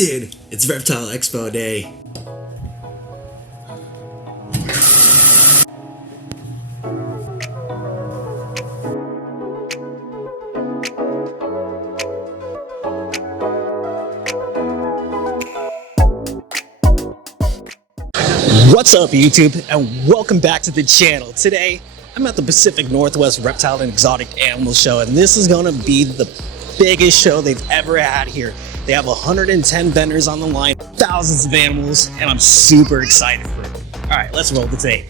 Dude, it's Reptile Expo day. What's up YouTube, and welcome back to the channel. Today I'm at the Pacific Northwest Reptile and Exotic Animal Show, and this is going to be the biggest show they've ever had here. They have 110 vendors on the line, thousands of animals, and I'm super excited for it. Alright, let's roll the tape.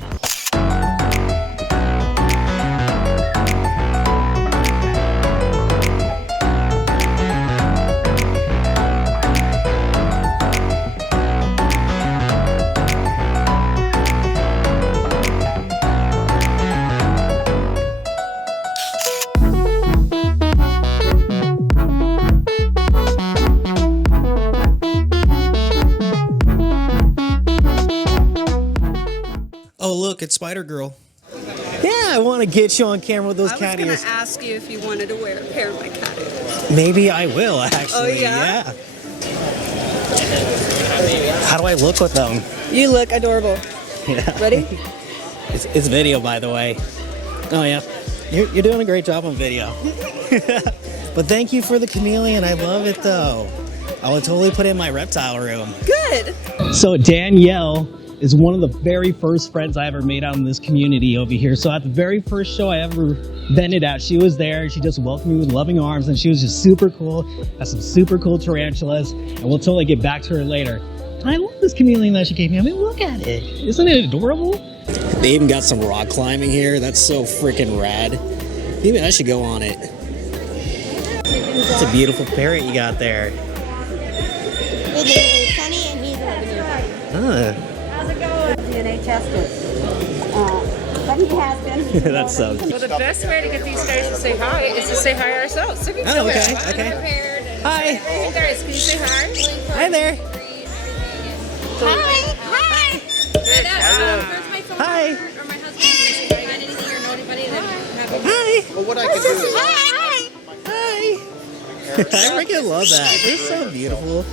Oh look, it's Spider Girl. Yeah, I want to get you on camera with those cat ears. I was going to ask you if you wanted to wear a pair of my cat ears. Maybe I will, actually. Oh, yeah? How do I look with them? You look adorable. Yeah. Ready? It's video, by the way. Oh, yeah. You're doing a great job on video. But thank you for the chameleon. I love it, though. I would totally put it in my reptile room. Good. So Danielle is one of the very first friends I ever made out in this community over here. So at the very first show I ever vended at, she was there. She just welcomed me with loving arms, and she was just super cool. Has some super cool tarantulas, and we'll totally get back to her later. And I love this chameleon that she gave me. I mean, look at it. Isn't it adorable? They even got some rock climbing here. That's so freaking rad. Maybe I should go on it. It's a beautiful parrot you got there. His name is Sunny, and he's 11 years old. Huh. DNA tested. But he has been. That's so cute. Well, the best way to get these guys to say hi is to say hi ourselves. So Oh, okay, okay. Hi. Hey guys, can you say hi? Hi there. Hi! Hi! Where's my phone? Hi. Or my husband? I didn't see or know anybody that Hi. Well, what I could do is... Hi! Hi. I freaking love that. They're so beautiful.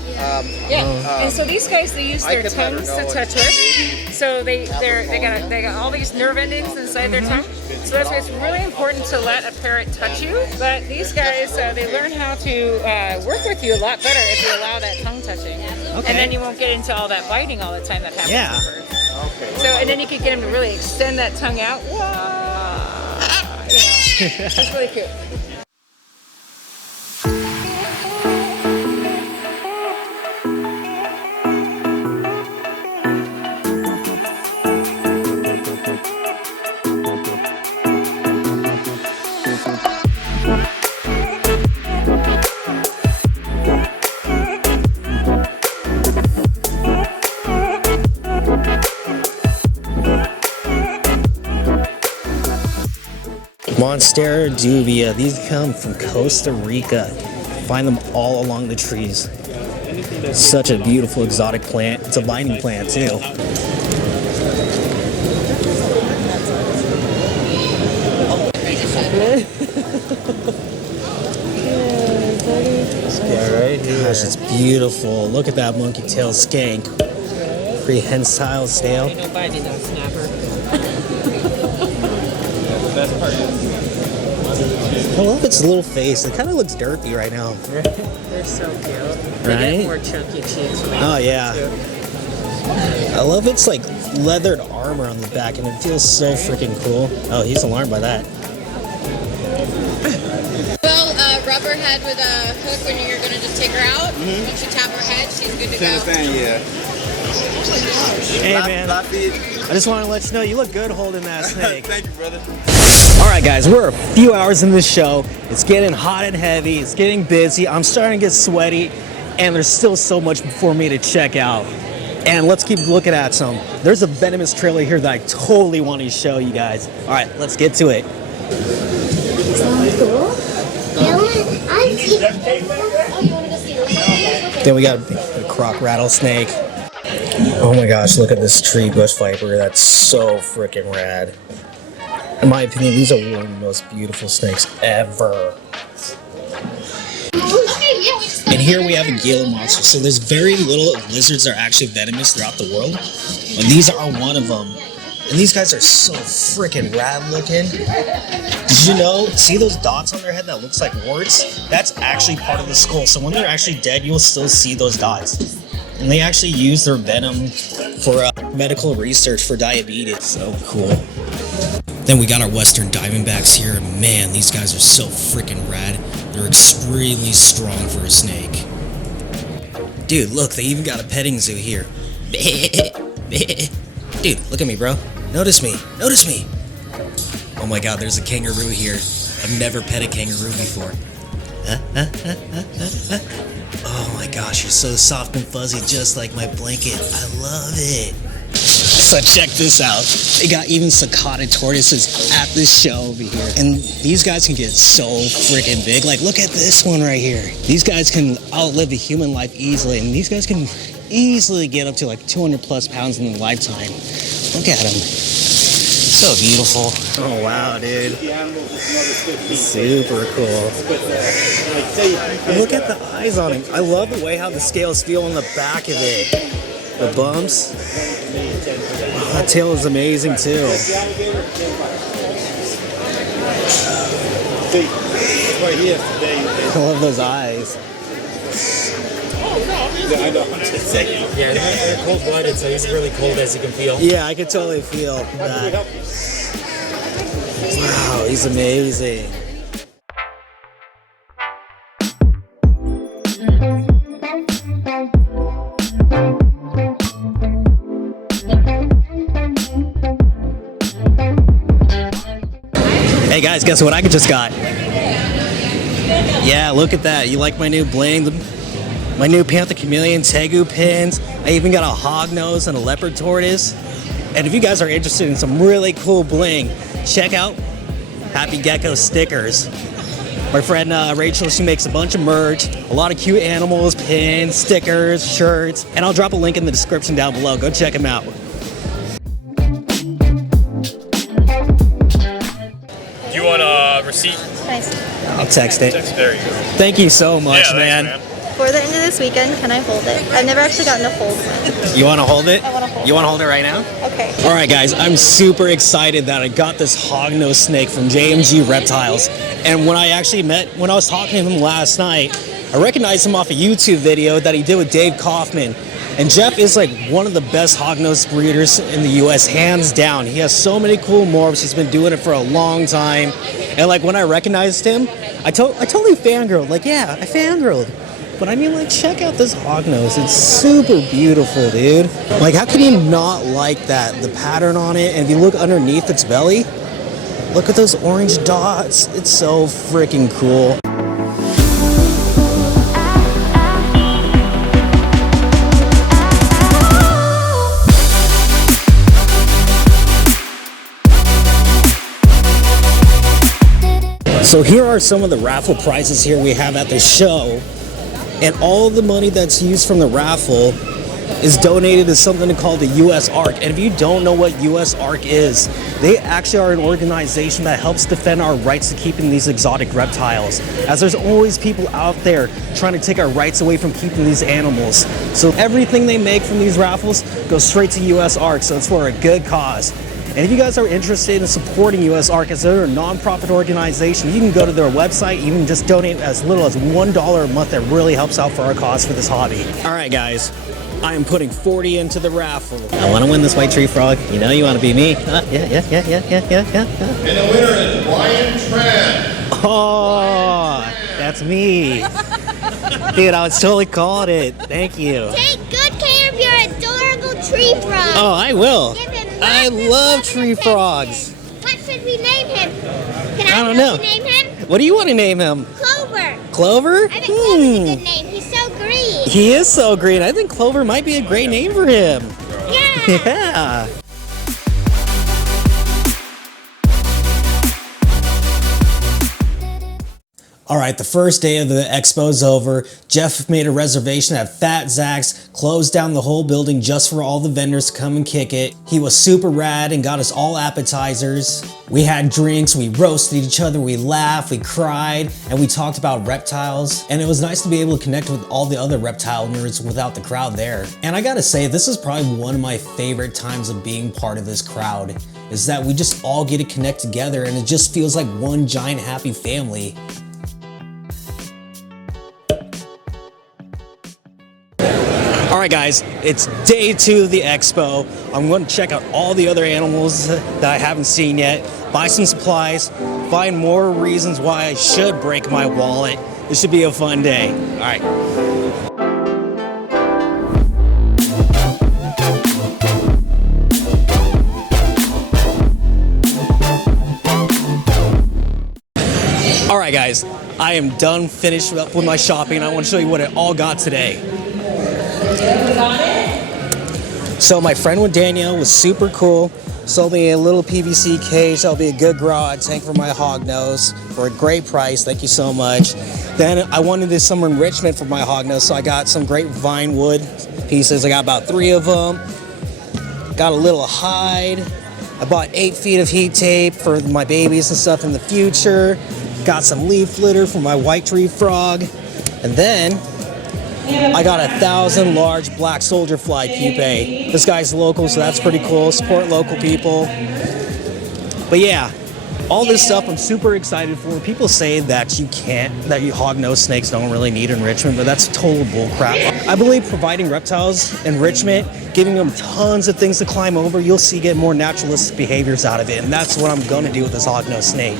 Yeah, and so these guys, they use their could let her tongues to know touch with. So they got all these nerve endings inside their tongue. So that's why it's really important to let a parrot touch you. But these guys, they learn how to work with you a lot better if you allow that tongue touching. Okay. And then you won't get into all that biting all the time that happens. Yeah. with birds. So and then you can get them to really extend that tongue out. Whoa. It's really cute. Monstera Dubia. These come from Costa Rica. Find them all along the trees. Such a beautiful exotic plant. It's a vining plant too. Yeah, right here. Gosh, it's beautiful. Look at that monkey tail skank. Prehensile snail. No biting, no snapper. I love its little face. It kind of looks derpy right now. They're so cute. They Right? get more chunky cheeks. Oh yeah. I love its like leathered armor on the back, and it feels so freaking cool. Oh, he's alarmed by that. Well, rubber head with a hook when you're going to just take her out. Once you tap her head, she's good to go. Yeah. Hey man, I just want to let you know you look good holding that snake. Thank you, brother. Alright guys, we're a few hours in this show. It's getting hot and heavy, it's getting busy, I'm starting to get sweaty, and there's still so much for me to check out. And let's keep looking at some. There's a Venomous trailer here that I totally want to show you guys. Alright, let's get to it. Sounds cool. Then we got a croc rattlesnake. Oh my gosh, look at this tree bush viper. That's so freaking rad. In my opinion, these are one of the most beautiful snakes ever. And here we have a Gila monster. So there's very little lizards that are actually venomous throughout the world. And these are one of them. And these guys are so freaking rad looking. Did you know, see those dots on their head that looks like warts? That's actually part of the skull. So when they're actually dead, you'll still see those dots. And they actually use their venom for medical research for diabetes. So cool. Then we got our Western Diamondbacks here. And man, these guys are so freaking rad. They're extremely strong for a snake. Dude, look, they even got a petting zoo here. Dude, look at me, bro. Notice me. Notice me. Oh my god, there's a kangaroo here. I've never pet a kangaroo before. Oh my gosh, you're so soft and fuzzy, just like my blanket. I love it. So check this out. They got even cicada tortoises at this show over here. And these guys can get so freaking big. Like, look at this one right here. These guys can outlive a human life easily. And these guys can easily get up to like 200 plus pounds in their lifetime. Look at them. So beautiful. Oh wow, dude. Super cool. Look at the eyes on him. I love the way how the scales feel on the back of it. The bumps. Oh, that tail is amazing too. I love those eyes. Yeah, I know. Yeah, they're cold-blooded, so he's really cold as you can feel. Yeah, I can totally feel that. Wow, he's amazing. Hey guys, guess what I just got? Yeah, look at that. You like my new bling? My new Panther Chameleon Tegu pins. I even got a hognose and a leopard tortoise. And if you guys are interested in some really cool bling, check out Happy Gecko stickers. My friend Rachel, she makes a bunch of merch, a lot of cute animals, pins, stickers, shirts, and I'll drop a link in the description down below. Go check them out. Do you want a receipt? Nice. I'll text it. There you go. Thank you so much, Yeah, man. thanks, man. For the end of this weekend, can I hold it? I've never actually gotten to hold one. You want to hold it? I want to hold it. You want to hold it right now? Okay. All right, guys, I'm super excited that I got this Hognose Snake from JMG Reptiles. And when I was talking to him last night, I recognized him off a YouTube video that he did with Dave Kaufman. And Jeff is like one of the best hognose breeders in the US, hands down. He has so many cool morphs. He's been doing it for a long time. And like when I recognized him, I totally fangirled. Like, yeah, I fangirled. But I mean, like, check out this hognose. It's super beautiful, dude. Like, how can you not like that? The pattern on it, and if you look underneath its belly, look at those orange dots. It's so freaking cool. So here are some of the raffle prizes here we have at the show. And all the money that's used from the raffle is donated to something called the US ARC. And if you don't know what US ARC is, they actually are an organization that helps defend our rights to keeping these exotic reptiles. As there's always people out there trying to take our rights away from keeping these animals. So everything they make from these raffles goes straight to US ARC, so it's for a good cause. And if you guys are interested in supporting US ARC, as they're a non-profit organization, you can go to their website, even just donate as little as $1 a month. That really helps out for our cause for this hobby. All right, guys, I am putting 40 into the raffle. I want to win this white tree frog. You know you want to be me. Yeah. And the winner is Brian Tran. Oh, that's me. Dude, I was totally called it. Thank you. Take good care of your adorable tree frog. Oh, I will. Give him I love tree frogs. What should we name him? Can I don't know. know. Name him? What do you want to name him? Clover. Clover? I think Clover's a good name. He's so green. He is so green. I think Clover might be a great name for him. Yeah. Yeah. All right, the first day of the expo is over. Jeff made a reservation at Fat Zach's, closed down the whole building just for all the vendors to come and kick it. He was super rad and got us all appetizers. We had drinks, we roasted each other, we laughed, we cried, and we talked about reptiles. And it was nice to be able to connect with all the other reptile nerds without the crowd there. And I gotta say, this is probably one of my favorite times of being part of this crowd, is that we just all get to connect together and it just feels like one giant happy family. All right guys, it's day 2 of the expo. I'm going to check out all the other animals that I haven't seen yet, buy some supplies, find more reasons why I should break my wallet. This should be a fun day. All right. All right guys, I am done, finished up with my shopping. I want to show you what I all got today. So my friend with Danielle was super cool. Sold me a little PVC cage. That'll be a good garage tank for my hognose for a great price. Thank you so much. Then I wanted some enrichment for my hognose, so I got some great vine wood pieces. I got about 3 of them. Got a little hide. I bought 8 feet of heat tape for my babies and stuff in the future. Got some leaf litter for my white tree frog. And then I got 1,000 large black soldier fly pupae. This guy's local, so that's pretty cool. Support local people. But yeah, all this stuff I'm super excited for. People say that you hognose snakes don't really need enrichment, but that's total bullcrap. I believe providing reptiles enrichment, giving them tons of things to climb over, you'll see get more naturalistic behaviors out of it, and that's what I'm gonna do with this hognose snake.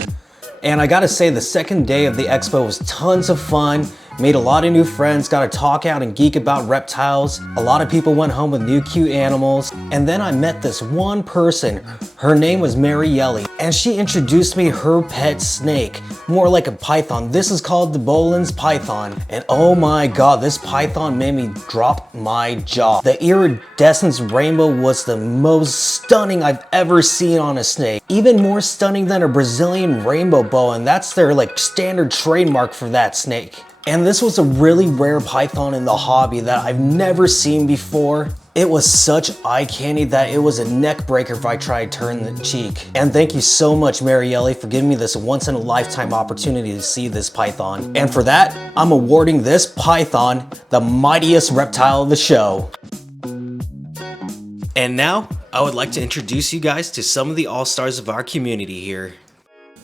And I gotta say, the second day of the expo was tons of fun. Made a lot of new friends, got to talk out and geek about reptiles. A lot of people went home with new cute animals. And then I met this one person. Her name was Marielle, and she introduced me her pet snake, more like a python. This is called the Bolin's python. And oh my God, this python made me drop my jaw. The iridescence rainbow was the most stunning I've ever seen on a snake. Even more stunning than a Brazilian rainbow boa, and that's their like standard trademark for that snake. And this was a really rare python in the hobby that I've never seen before. It was such eye candy that it was a neck breaker if I tried to turn the cheek. And thank you so much, Marielle, for giving me this once in a lifetime opportunity to see this python. And for that, I'm awarding this python the mightiest reptile of the show. And now, I would like to introduce you guys to some of the all-stars of our community here.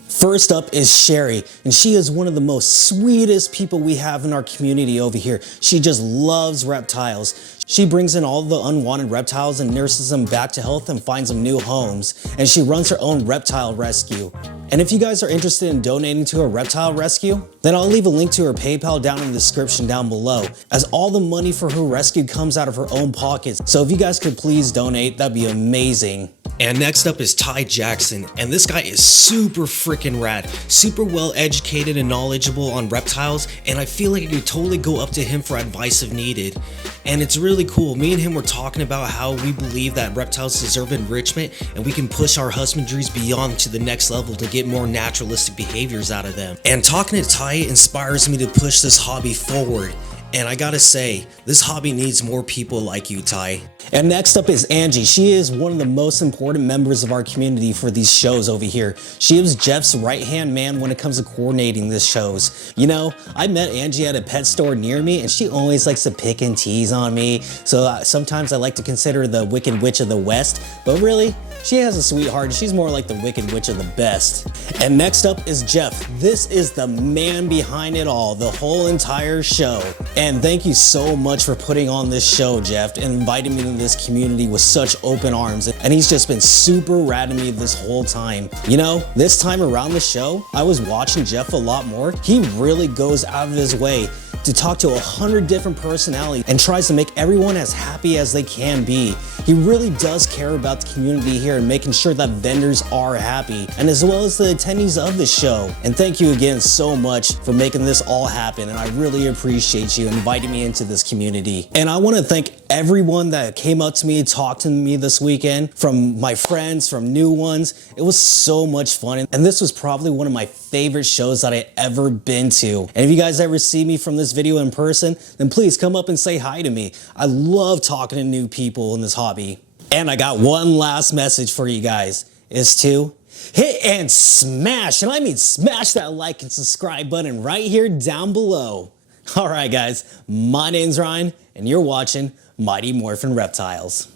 First up is Shari, and she is one of the most sweetest people we have in our community over here. She just loves reptiles. She brings in all the unwanted reptiles and nurses them back to health and finds them new homes. And she runs her own reptile rescue. And if you guys are interested in donating to her reptile rescue, then I'll leave a link to her PayPal down in the description down below, as all the money for her rescue comes out of her own pockets. So if you guys could please donate, that'd be amazing. And next up is Ty Jackson, and this guy is super freaking rad, super well educated and knowledgeable on reptiles, and I feel like I could totally go up to him for advice if needed. And it's really cool. Me and him were talking about how we believe that reptiles deserve enrichment and we can push our husbandries beyond to the next level to get more naturalistic behaviors out of them. And talking to Ty inspires me to push this hobby forward. And I gotta say, this hobby needs more people like you, Ty. And next up is Angie. She is one of the most important members of our community for these shows over here. She is Jeff's right-hand man when it comes to coordinating these shows. You know, I met Angie at a pet store near me, and she always likes to pick and tease on me. So sometimes I like to consider her the Wicked Witch of the West, but really, she has a sweetheart, and she's more like the Wicked Witch of the best. And next up is Jeff. This is the man behind it all, the whole entire show. And thank you so much for putting on this show, Jeff, and inviting me to this community with such open arms. And he's just been super rad to me this whole time. You know, this time around the show, I was watching Jeff a lot more. He really goes out of his way to talk to 100 different personalities and tries to make everyone as happy as they can be. He really does care about the community here and making sure that vendors are happy, and as well as the attendees of the show. And thank you again so much for making this all happen, and I really appreciate you inviting me into this community. And I want to thank everyone that came up to me, talked to me this weekend, from my friends, from new ones. It was so much fun. And this was probably one of my favorite shows that I ever been to. And if you guys ever see me from this video in person, then please come up and say hi to me. I love talking to new people in this hobby. And I got one last message for you guys, is to hit and smash, and I mean smash that like and subscribe button right here down below. All right, guys, my name's Ryan, and you're watching Mighty Morphin Reptiles.